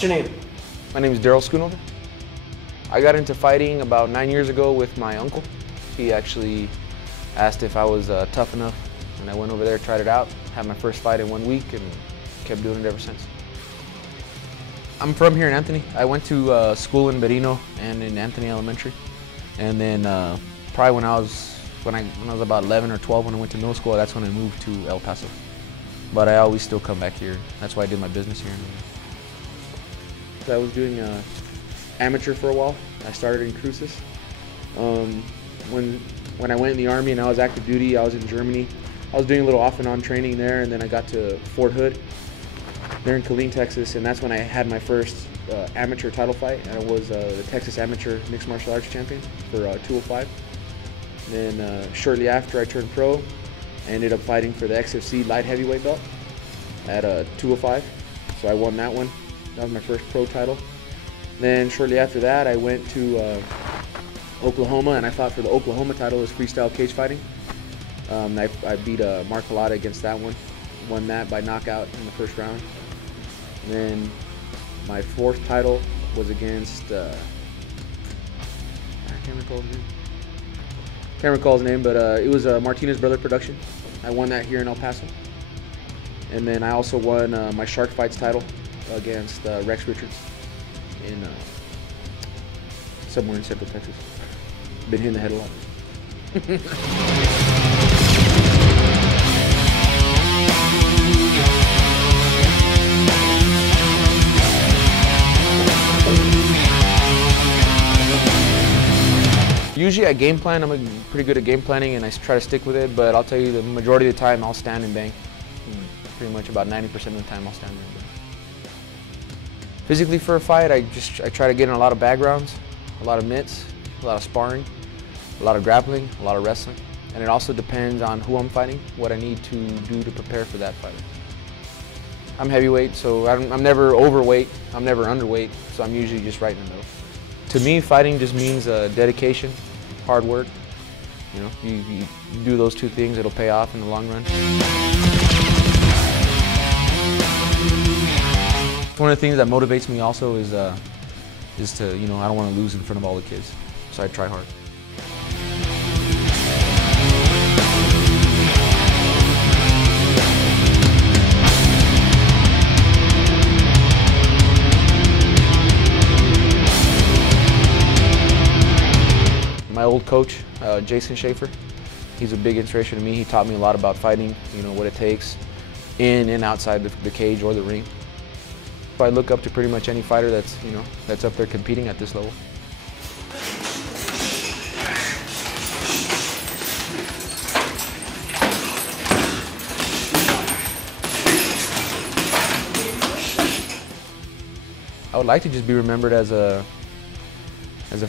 What's your name? My name is Darrill Schoonover. I got into fighting about 9 years ago with my uncle. He actually asked if I was tough enough, and I went over there, tried it out, had my first fight in 1 week, and kept doing it ever since. I'm from here in Anthony. I went to school in Berino and in Anthony Elementary, and then probably when I was about 11 or 12 when I went to middle school, that's when I moved to El Paso. But I always still come back here. That's why I did my business here. So I was doing amateur for a while. I started in Cruces. When I went in the Army and I was active duty, I was in Germany. I was doing a little off and on training there, and then I got to Fort Hood. They're in Killeen, Texas, and that's when I had my first amateur title fight. And I was the Texas Amateur Mixed Martial Arts Champion for 205. Then shortly after I turned pro, I ended up fighting for the XFC light heavyweight belt at 205. So I won that one. That was my first pro title. Then shortly after that, I went to Oklahoma, and I fought for the Oklahoma title as freestyle cage fighting. I beat Mark Halata against that one. Won that by knockout in the first round. And then my fourth title was against, I can't recall his name, but it was Martinez Brother Production. I won that here in El Paso. And then I also won my Shark Fights title against Rex Richards in somewhere in Central Texas. Been hitting the head a lot. Usually I game plan. I'm pretty good at game planning, and I try to stick with it, but I'll tell you the majority of the time I'll stand and bang. Pretty much about 90% of the time I'll stand there and bang. Physically for a fight, I try to get in a lot of bag rounds, a lot of mitts, a lot of sparring, a lot of grappling, a lot of wrestling. And it also depends on who I'm fighting, what I need to do to prepare for that fighter. I'm heavyweight, so I'm never overweight, I'm never underweight, so I'm usually just right in the middle. To me, fighting just means dedication, hard work. You know, you do those two things, it'll pay off in the long run. One of the things that motivates me also is to, you know, I don't want to lose in front of all the kids, so I try hard. My old coach, Jason Schaefer, he's a big inspiration to me. He taught me a lot about fighting, you know, what it takes in and outside the cage or the ring. I look up to pretty much any fighter that's, you know, that's up there competing at this level. I would like to just be remembered as a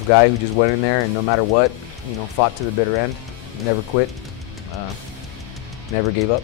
guy who just went in there and no matter what, you know, fought to the bitter end, never quit, never gave up.